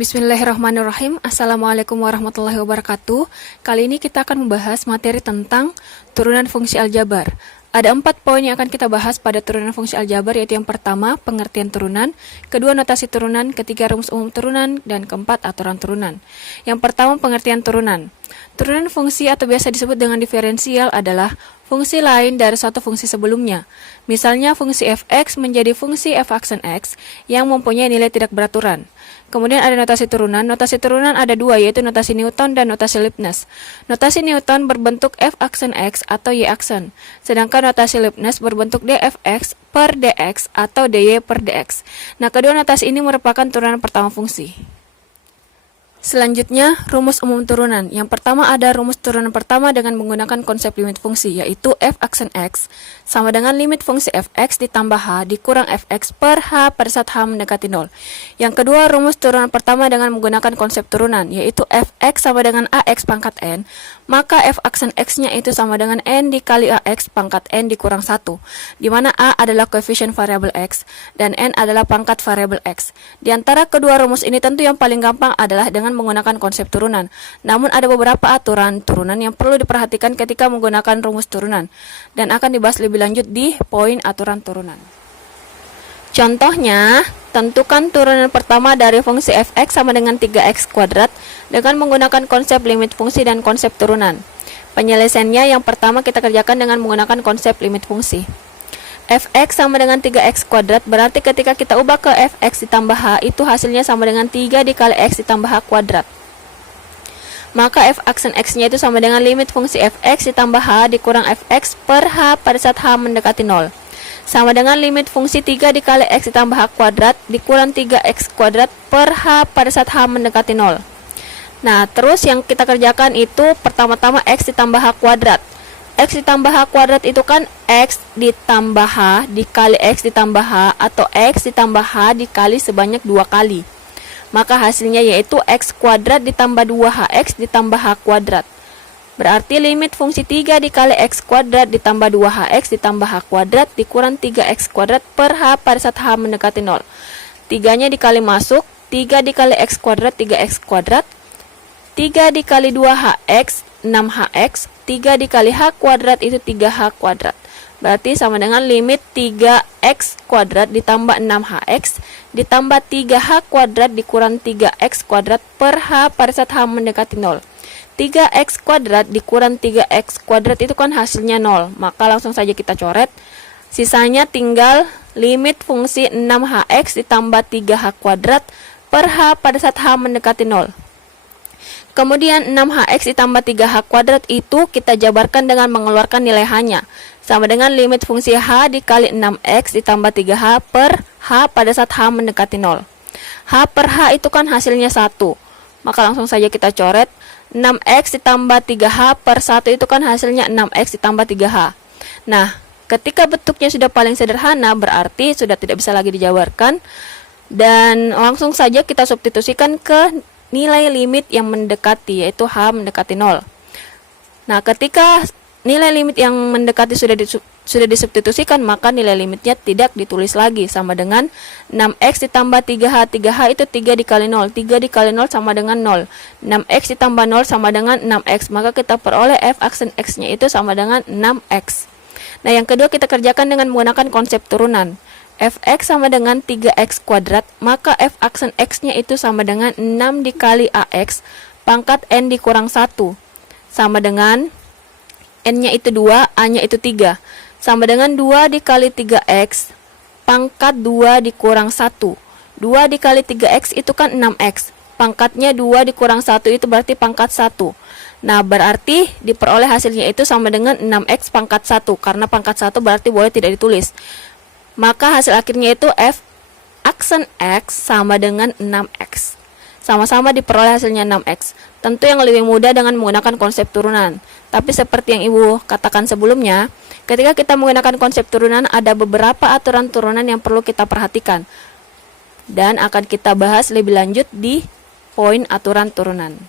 Bismillahirrahmanirrahim. Assalamualaikum warahmatullahi wabarakatuh. Kali ini kita akan membahas materi tentang turunan fungsi aljabar. Ada 4 poin yang akan kita bahas pada turunan fungsi aljabar, yaitu yang pertama, pengertian turunan, kedua, notasi turunan, ketiga, rumus umum turunan, dan keempat, aturan turunan. Yang pertama, pengertian turunan. Turunan fungsi atau biasa disebut dengan diferensial adalah fungsi lain dari suatu fungsi sebelumnya. Misalnya, fungsi fx menjadi fungsi f aksen x yang mempunyai nilai tidak beraturan. Kemudian ada notasi turunan. Notasi turunan ada 2, yaitu notasi Newton dan notasi Leibniz. Notasi Newton berbentuk f aksen x atau y aksen, sedangkan notasi Leibniz berbentuk dfx per dx atau dy per dx. Nah, kedua notasi ini merupakan turunan pertama fungsi. Selanjutnya, rumus umum turunan. Yang pertama ada rumus turunan pertama dengan menggunakan konsep limit fungsi, yaitu f aksen x sama dengan limit fungsi fx ditambah h dikurang fx per h pada saat h mendekati 0. Yang kedua, rumus turunan pertama dengan menggunakan konsep turunan, yaitu fx sama dengan ax pangkat n, maka f aksen x-nya itu sama dengan n dikali ax pangkat n dikurang 1, di mana a adalah koefisien variabel x dan n adalah pangkat variabel x. Di antara kedua rumus ini tentu yang paling gampang adalah dengan menggunakan konsep turunan. Namun ada beberapa aturan turunan yang perlu diperhatikan ketika menggunakan rumus turunan dan akan dibahas lebih lanjut di poin aturan turunan. Contohnya, tentukan turunan pertama dari fungsi fx sama dengan 3x kuadrat dengan menggunakan konsep limit fungsi dan konsep turunan. Penyelesaiannya yang pertama kita kerjakan dengan menggunakan konsep limit fungsi. Fx sama dengan 3x kuadrat, berarti ketika kita ubah ke fx ditambah h, itu hasilnya sama dengan 3 dikali x ditambah h kuadrat. Maka f aksen x-nya itu sama dengan limit fungsi fx ditambah h dikurang fx per h pada saat h mendekati 0. Sama dengan limit fungsi 3 dikali x ditambah h kuadrat dikurang 3x kuadrat per h pada saat h mendekati 0. Nah, terus yang kita kerjakan itu pertama-tama x ditambah h kuadrat. X ditambah h kuadrat itu kan x ditambah h dikali x ditambah h atau x ditambah h dikali sebanyak 2 kali. Maka hasilnya yaitu x kuadrat ditambah 2hx ditambah h kuadrat. Berarti limit fungsi 3 dikali x kuadrat ditambah 2hx ditambah h kuadrat dikurang 3x kuadrat per h pada saat h mendekati 0. 3-nya dikali masuk, 3 dikali x kuadrat 3x kuadrat, 3 dikali 2hx 6hx, 3 dikali h kuadrat itu 3h kuadrat. Berarti sama dengan limit 3x kuadrat ditambah 6hx ditambah 3h kuadrat dikurang 3x kuadrat per h pada saat h mendekati 0. 3x kuadrat dikurang 3x kuadrat itu kan hasilnya 0. Maka langsung saja kita coret. Sisanya tinggal limit fungsi 6hx ditambah 3h kuadrat per h pada saat h mendekati 0. Kemudian 6hx ditambah 3h kuadrat itu kita jabarkan dengan mengeluarkan nilai h-nya. Sama dengan limit fungsi h dikali 6x ditambah 3h per h pada saat h mendekati 0. H per h itu kan hasilnya 1. Maka langsung saja kita coret. 6x ditambah 3h per 1 itu kan hasilnya 6x ditambah 3h. Nah, ketika bentuknya sudah paling sederhana, berarti sudah tidak bisa lagi dijabarkan. Dan langsung saja kita substitusikan ke nilai limit yang mendekati, yaitu h mendekati 0. Nah, ketika nilai limit yang mendekati sudah disubstitusikan, maka nilai limitnya tidak ditulis lagi, sama dengan 6x ditambah 3h. 3h itu 3 dikali 0. 3 dikali 0 sama dengan 0. 6x ditambah 0 sama dengan 6x. Maka kita peroleh f aksen x-nya itu sama dengan 6x. Nah, yang kedua kita kerjakan dengan menggunakan konsep turunan. Fx sama dengan 3x kuadrat, maka f aksen x-nya itu sama dengan 6 dikali ax pangkat n dikurang 1. Sama dengan n-nya itu 2, a-nya itu 3. Sama dengan 2 dikali 3x pangkat 2 dikurang 1. 2 dikali 3x itu kan 6x. Pangkatnya 2 dikurang 1 itu berarti pangkat 1. Nah, berarti diperoleh hasilnya itu sama dengan 6x pangkat 1. Karena pangkat 1 berarti boleh tidak ditulis. Maka hasil akhirnya itu f aksen x sama dengan 6x. Sama-sama diperoleh hasilnya 6x. Tentu yang lebih mudah dengan menggunakan konsep turunan. Tapi seperti yang Ibu katakan sebelumnya, ketika kita menggunakan konsep turunan, ada beberapa aturan turunan yang perlu kita perhatikan. Dan akan kita bahas lebih lanjut di poin aturan turunan.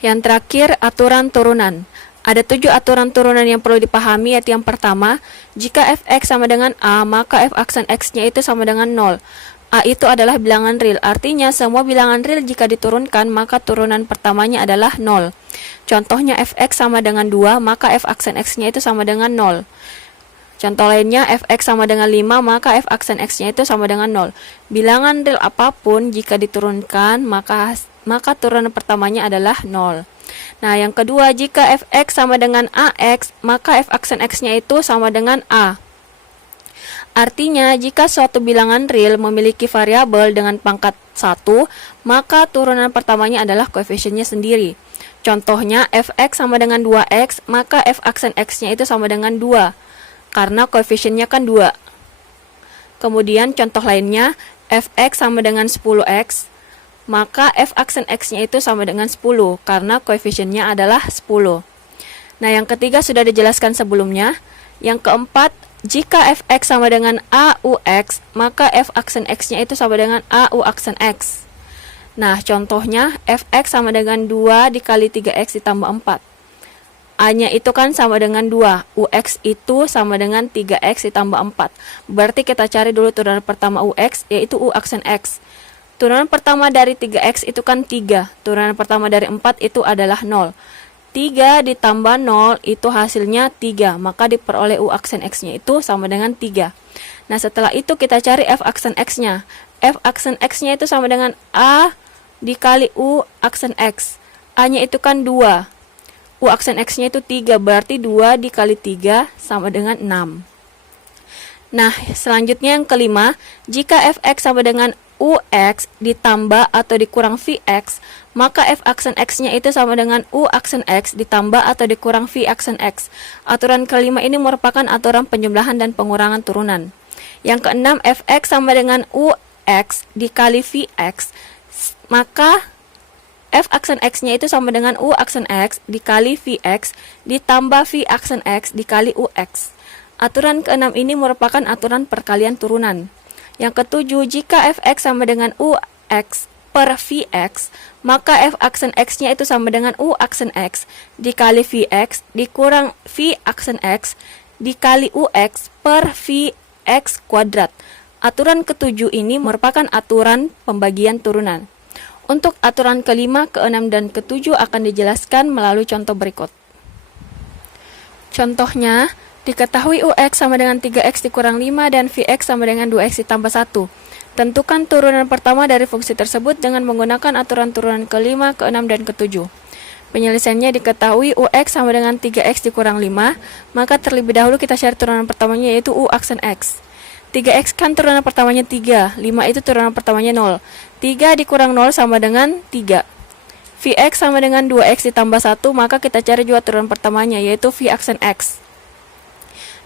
Yang terakhir, aturan turunan. Ada 7 aturan turunan yang perlu dipahami, yaitu yang pertama, jika fx sama dengan a, maka f aksen x-nya itu sama dengan 0. A itu adalah bilangan real, artinya semua bilangan real jika diturunkan maka turunan pertamanya adalah 0. Contohnya fx sama dengan 2, maka f aksen x-nya itu sama dengan 0. Contoh lainnya fx sama dengan 5, maka f aksen x-nya itu sama dengan 0. Bilangan real apapun jika diturunkan maka turunan pertamanya adalah 0. Nah, yang kedua, jika fx sama dengan ax, maka f aksen x-nya itu sama dengan a. Artinya, jika suatu bilangan real memiliki variabel dengan pangkat 1, maka turunan pertamanya adalah koefisiennya sendiri. Contohnya, fx sama dengan 2x, maka f aksen x-nya itu sama dengan 2, karena koefisiennya kan 2. Kemudian, contoh lainnya, fx sama dengan 10x, maka f aksen x-nya itu sama dengan 10, karena koefisiennya adalah 10. Nah, yang ketiga sudah dijelaskan sebelumnya. Yang keempat, jika fx sama dengan AUX, maka f aksen x-nya itu sama dengan AU aksen x. Nah, contohnya fx sama dengan 2 dikali 3x ditambah 4. A-nya itu kan sama dengan 2, UX itu sama dengan 3x ditambah 4. Berarti kita cari dulu turunan pertama UX, yaitu U aksen x. Turunan pertama dari 3x itu kan 3, turunan pertama dari 4 itu adalah 0. 3 ditambah 0 itu hasilnya 3, maka diperoleh U aksen x-nya itu sama dengan 3. Nah, setelah itu kita cari f aksen x-nya. F aksen x-nya itu sama dengan A dikali U aksen x. A-nya itu kan 2. U aksen x-nya itu 3, berarti 2 dikali 3 sama dengan 6. Nah, selanjutnya yang kelima, jika fx sama dengan UX ditambah atau dikurang VX, maka f aksen x-nya itu sama dengan U aksen x ditambah atau dikurang V aksen x. Aturan kelima ini merupakan aturan penjumlahan dan pengurangan turunan. Yang keenam, fx sama dengan UX dikali VX, maka f aksen x-nya itu sama dengan U aksen x dikali VX ditambah V aksen x dikali UX. Aturan keenam ini merupakan aturan perkalian turunan. Yang ketujuh, jika fx sama dengan ux per vx, maka f aksen x-nya itu sama dengan u aksen x dikali vx dikurang v aksen x dikali ux per vx kuadrat. Aturan ketujuh ini merupakan aturan pembagian turunan. Untuk aturan kelima, keenam, dan ketujuh akan dijelaskan melalui contoh berikut. Contohnya, diketahui UX sama dengan 3X dikurang 5 dan VX sama dengan 2X ditambah 1. Tentukan turunan pertama dari fungsi tersebut dengan menggunakan aturan turunan ke-5, ke-6, dan ke-7. Penyelesaiannya diketahui UX sama dengan 3X dikurang 5, maka terlebih dahulu kita cari turunan pertamanya yaitu U aksen X. 3X kan turunan pertamanya 3, 5 itu turunan pertamanya 0. 3 dikurang 0 sama dengan 3. VX sama dengan 2X ditambah 1, maka kita cari juga turunan pertamanya yaitu V aksen X.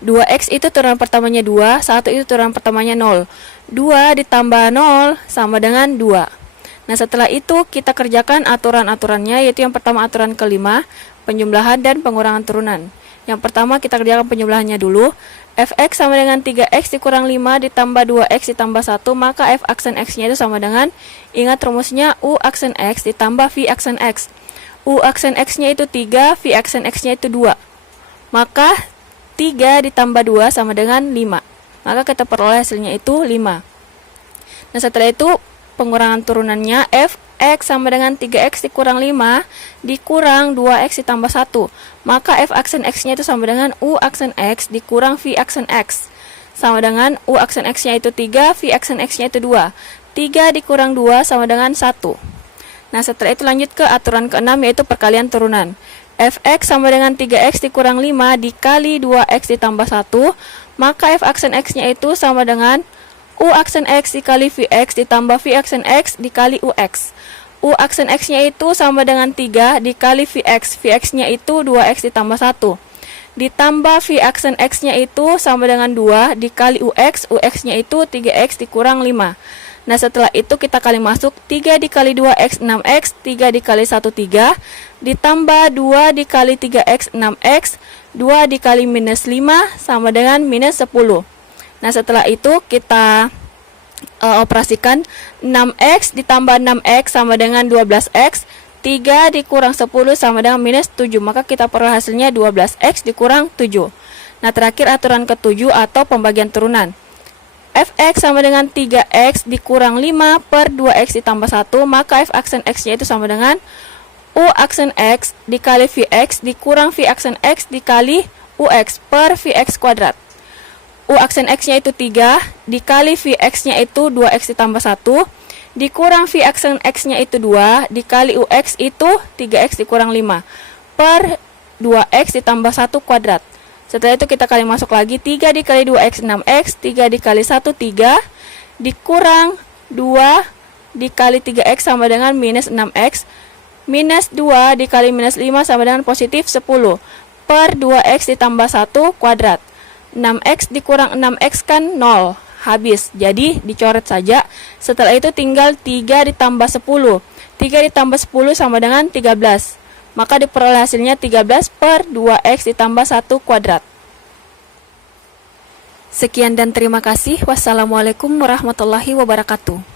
2x itu turunan pertamanya 2, 1 itu turunan pertamanya 0. 2 ditambah 0 sama dengan 2. Nah, setelah itu kita kerjakan aturan-aturannya, yaitu yang pertama aturan kelima, penjumlahan dan pengurangan turunan. Yang pertama kita kerjakan penjumlahannya dulu. Fx sama dengan 3x dikurang 5 ditambah 2x ditambah 1, maka f aksen x-nya itu sama dengan, ingat rumusnya, U aksen x ditambah V aksen x. U aksen x-nya itu 3, V aksen x-nya itu 2. Maka 3 ditambah 2 sama dengan 5. Maka kita peroleh hasilnya itu 5. Nah, setelah itu pengurangan turunannya, fx sama dengan 3x dikurang 5 dikurang 2x ditambah 1. Maka f aksen x-nya itu sama dengan U aksen x dikurang V aksen x. Sama dengan U aksen x-nya itu 3, V aksen x-nya itu 2. 3 dikurang 2 sama dengan 1. Nah, setelah itu lanjut ke aturan ke-6, yaitu perkalian turunan. Fx sama dengan 3x dikurang 5 dikali 2x ditambah 1, maka f aksen x-nya itu sama dengan U aksen x dikali Vx ditambah V aksen x dikali Ux. U aksen x-nya itu sama dengan 3 dikali Vx, Vx-nya itu 2x ditambah 1. Ditambah V aksen x-nya itu sama dengan 2 dikali Ux, Ux-nya itu 3x dikurang 5. Nah, setelah itu kita kali masuk, 3 dikali 2x 6x, 3 dikali 1 3, ditambah 2 dikali 3x 6x, 2 dikali minus 5 sama dengan minus 10. Nah, setelah itu kita operasikan, 6x ditambah 6x sama dengan 12x, 3 dikurang 10 sama dengan minus 7, maka kita peroleh hasilnya 12x dikurang 7. Nah, terakhir aturan ke-7 atau pembagian turunan. fx sama dengan 3x dikurang 5 per 2x ditambah 1, maka f aksen x-nya itu sama dengan u aksen x dikali vx dikurang v aksen x dikali ux per vx kuadrat. U aksen x-nya itu 3, dikali vx-nya itu 2x ditambah 1, dikurang v aksen x-nya itu 2, dikali ux itu 3x dikurang 5, per 2x ditambah 1 kuadrat. Setelah itu kita kali masuk lagi, 3 dikali 2x 6x, 3 dikali 1 3, dikurang 2 dikali 3x sama dengan minus 6x, minus 2 dikali minus 5 sama dengan positif 10, per 2x ditambah 1 kuadrat. 6x dikurang 6x kan 0, habis, jadi dicoret saja. Setelah itu tinggal 3 ditambah 10, 3 ditambah 10 sama dengan 13, maka diperoleh hasilnya 13 per 2x ditambah 1 kuadrat. Sekian dan terima kasih. Wassalamualaikum warahmatullahi wabarakatuh.